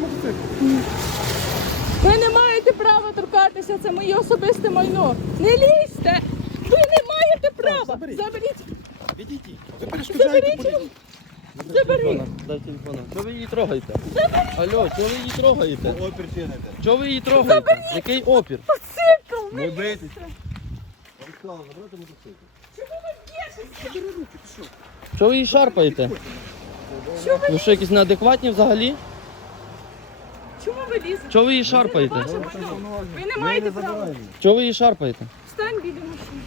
мотоцикл. Ви не маєте права торкатися, це моє особисте майно. Не лізьте! Ви не маєте права! заберіть. Заберіть! Відійдіть. Ви перешкоджаєте Заберіть поліції. Заберіть! Дай телефона. Чого ви її трогаєте? Алло, чого ви її трогаєте? Опір чините. Чого ви її трогаєте? Який опір? Мотоцикл! Не бийтесь. Вам сказали, забрати мотоцикл. Чого ви її шарпаєте? Ви що, якісь неадекватні взагалі? Чому ви лізете? Чого ви її шарпаєте? Ваше майно. Ви не маєте права. Чого ви її шарпаєте? Встань біля машини.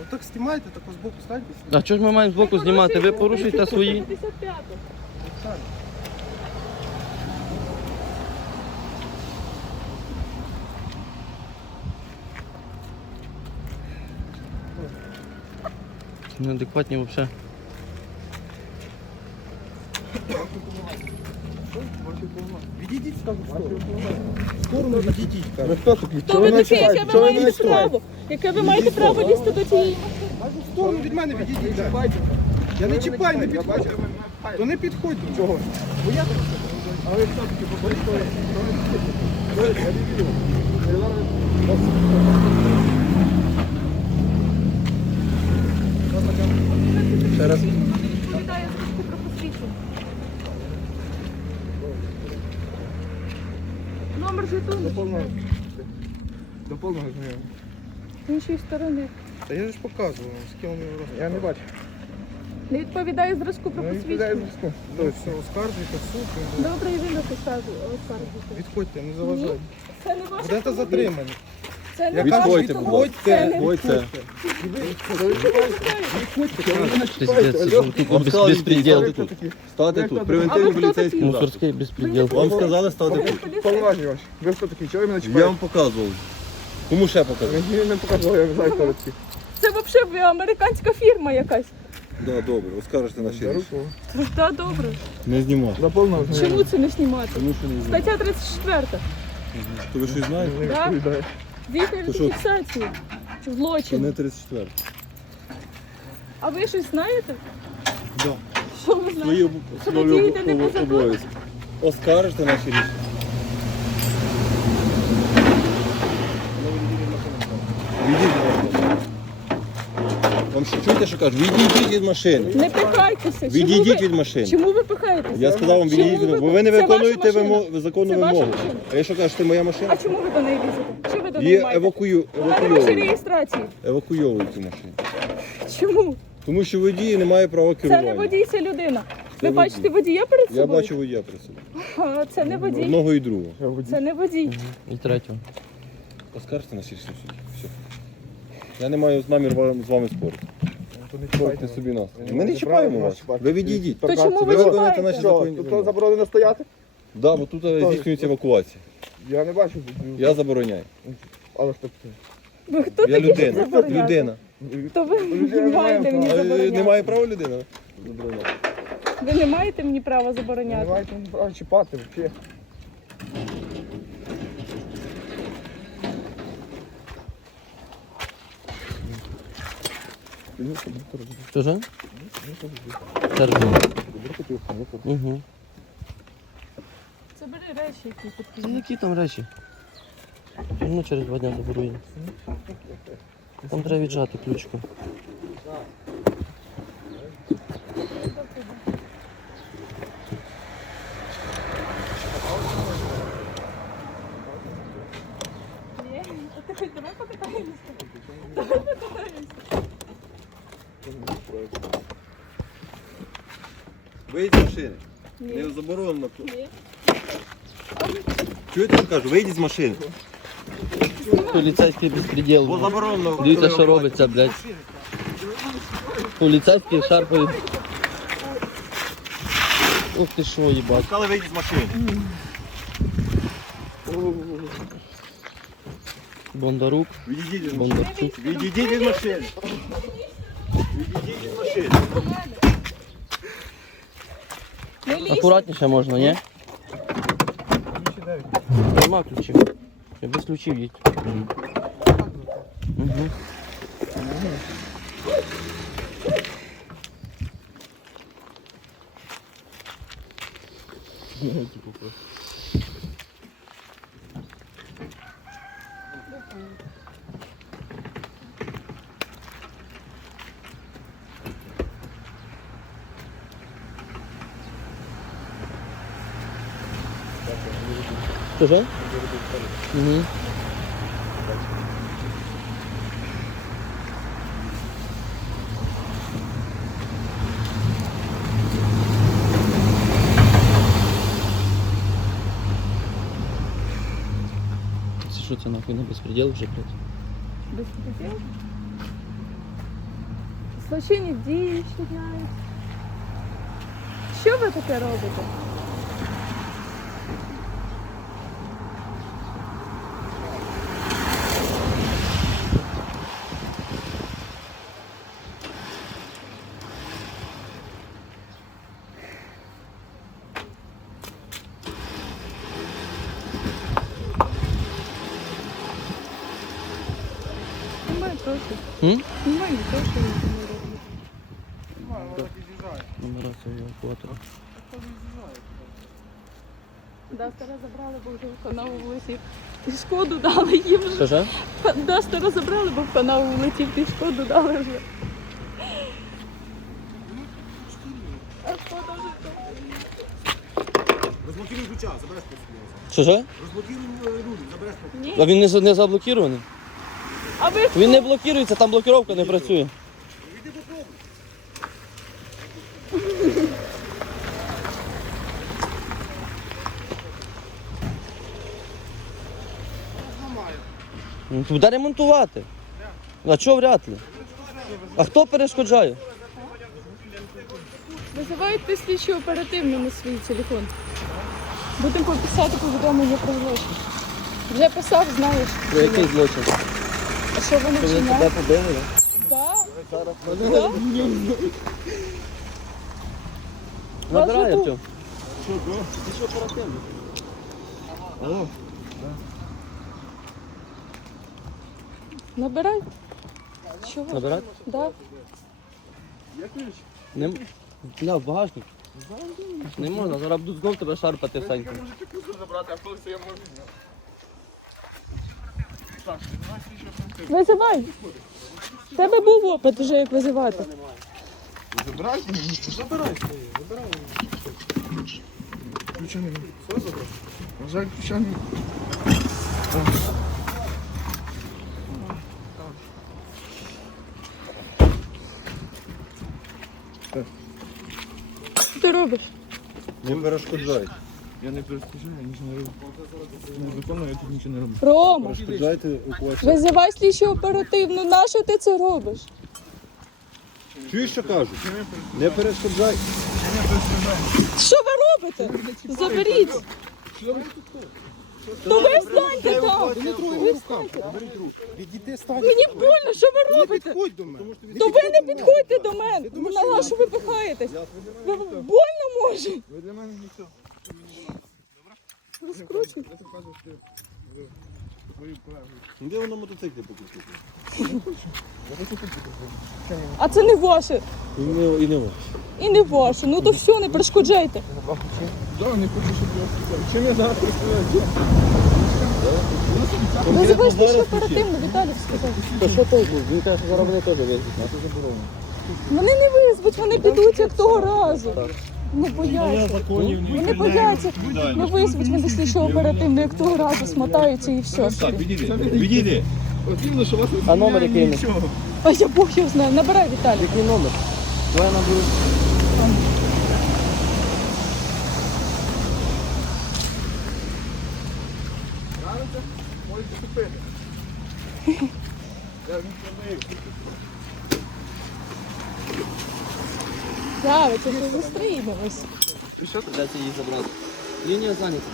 Отак знімайте, так ось збоку станьте. А чого ж ми маємо збоку знімати? Ви порушуєте свої. 55. Неадекватні взагалі. Відійдіть, скажу, в сторону. В сторону відійдіть, кажу. Хто такий? Хто ви такі? Яке ви маєте право? Яке ви маєте право лізти до тієї? В сторону від мене відійдіть. Я не чіпаю, не підходь. То не підходь до цього. Бо я так А ви хто такі? Я не вірю. Ще раз. Відповідає зв'язку про посвідчення. Номер До повного. До повного знайомого. з іншої сторони. Та я ж показував, з ким ви розмовляєте. Я не бачу. Не відповідає зразку про Ну, відповідаю посвідчення. зразку. Ну, все, оскаржуйте в суд. Добре, і ви написали оскаржуйте. Відходьте, не заважайте. Це не ваше Будете затримані. Це не Відходьте, відходьте. Не Ходьте. Відходьте. Хто такі? Стати тут, превентивний хто поліцейський захід. Мусорський безпреділ. Вам сказали стати тут. поліцейські? Ваші. Ви хто такі? Чого ви мене Я чіпаєте? вам показував. Кому ще показати? Мені не показували, я не знаю, хто ви такі. Це взагалі американська фірма якась. Да, добре, оскаржите на За ще руку. Та добре. Не знімати. До повного Чому це не знімати? Тому що не знімати. Стаття 34. То ви щось знаєте? Да. відповідає. То що? фіксацію. Злочин. не 34. А ви щось знаєте? Да. Що ви Свої знаєте? об- Що ви свої дієте не об- по закону? обов'язки. Оскаржите наші рішення. Відійдіть, будь ласка. Вам що чуєте, що кажу? Відійдіть від машини. Не пихайтеся. Відійдіть від машини. Чому ви пихаєтеся? Я сказав вам Чому відійдіть, ви- бо ви не Це ваша виконуєте машина. вимогу, законну Це ваша вимогу. машина. А якщо кажете, моя машина, А чому ви до неї лізете? Ви її маєте? евакую, евакуйовують. реєстрації. Евакуйовують цю машину. Чому? Тому що водій не має права Це керування. не водій, це людина. Це Ви водій. бачите водія перед Я собою? бачу водія при собі. А, Це не водій. Одного і другого. Водій. Це не водій. І третього. Оскаржте на сільському суді. Все. Я не маю намір вам- з вами спорити. Не Спорте собі нас. Ми не чіпаємо вас. Ви відійдіть. То чому ви чіпаєте? наші законні тут вимоги. заборонено стояти? Да, бо тут е, здійснюється евакуація. Я не бачу. Я забороняю. Але хто це? Ви хто Я такі, щоб людина. забороняти? Людина. То ви Людина не не маєте мені А, е, забороняти. Не має права людина? Забороняти. Ви не маєте мені права Не забороняти. маєте права чіпати взагалі. Що ж? Терпимо. Угу. Це бери речі, які Це потрібні. які там речі? Ну, через два дня заберу її. Там треба віджати ключку. Ні, а ти давай покатаємося. Давай покатаємося. Вийдіть з машини. Ні. Не заборонено. Ні. Чуєте, що кажу? Вийдіть з машини. Поліцейський Бо безпреділ. заборонено. Дивіться, що робиться, блядь. Поліцейський шарпає. Ух ти що, їбать. Сказали, вийдіть з машини. Бондарук, Відійдіть від машини. Бондарчук. Відійдіть від машини. Відійдіть від машини. Акуратніше можна, ні? нема ключів. Я без ключів їдь. Угу. Типу просто. Ж? Угу. Це що це нахуй на безпреділ вже, блядь? Безпреділ? Злочинні дії вчиняють. Що ви таке робите? Немає трохи. М? Немає нічого, що не. Нумерація. Дастера забрали, бо вже в канаву влетів. І шкоду дали їм вже. Що ж? Дастера забрали, бо в канаву влетів, і шкоду дали вже. А шкода вже Розблокируй ключа, забереш просто. Що ж? Розблокируй руль, забереш просто. Ні. А він не, за- не заблокірований? А ви Він не блокується, там блокировка не працює. Ну, Буде ремонтувати. А чого вряд ли? А хто перешкоджає? визиваєте слідчу оперативно на свій телефон. Будемо пописати повідомлення про злочин. Вже писав, знаєш. Про який злочин? А що вони Що вони тебе вчиняють? побили? Так. Зараз. Да? Набирай, Кажу, Артем. Набирай. Чого? Набирати? Да. Не... м- Бля, в багажник. Не можна, зараз будуть знов тебе шарпати Санька. Визивай. В тебе був опит вже як визивати. Забирай, забирай. Забирай. Ключа не Все забрав? На жаль, ключа не Що ти робиш? Не перешкоджай. Я не перескажу, я нічого не роблю. Незаконно я тут нічого не роблю. Рома, Перешкоджайте оплачувати. визивай слідчу оперативну. Нащо ти це робиш? Чуєш, що кажуть? Не перешкоджай. Що ви робите? Заберіть. То ви встаньте там. Ви встаньте. Відійди, стань. Мені больно, що ви Не робите? підходь до мене. То ви не підходьте до мене. На що ви пихаєтесь? Ви больно може? Ви для мене ніхто. Що. Де воно мотоциклі покупити? А це не ваше. І не, і не ваш. І не ваше. Ну то все, не перешкоджайте. Да, не хочу, щоб я сказав. Чи не зараз представляю? Визивай слідчу оперативну, Віталій сказав. Та що толку? Він каже, що зараз вони теж везуть. Вони не визвуть, вони підуть як того разу. Не бояться. Вони бояться. Не визвуть вони слідчу оперативну, як того разу смотаються і все. відійди. Відійди. От що вас не А номер який? нічого. А я Бог його знаю. Набирай Віталій. Який номер? Давай? Можете купити. Я не Давайте, що зустрінемось. Де це її забрати? Лінія зайнята.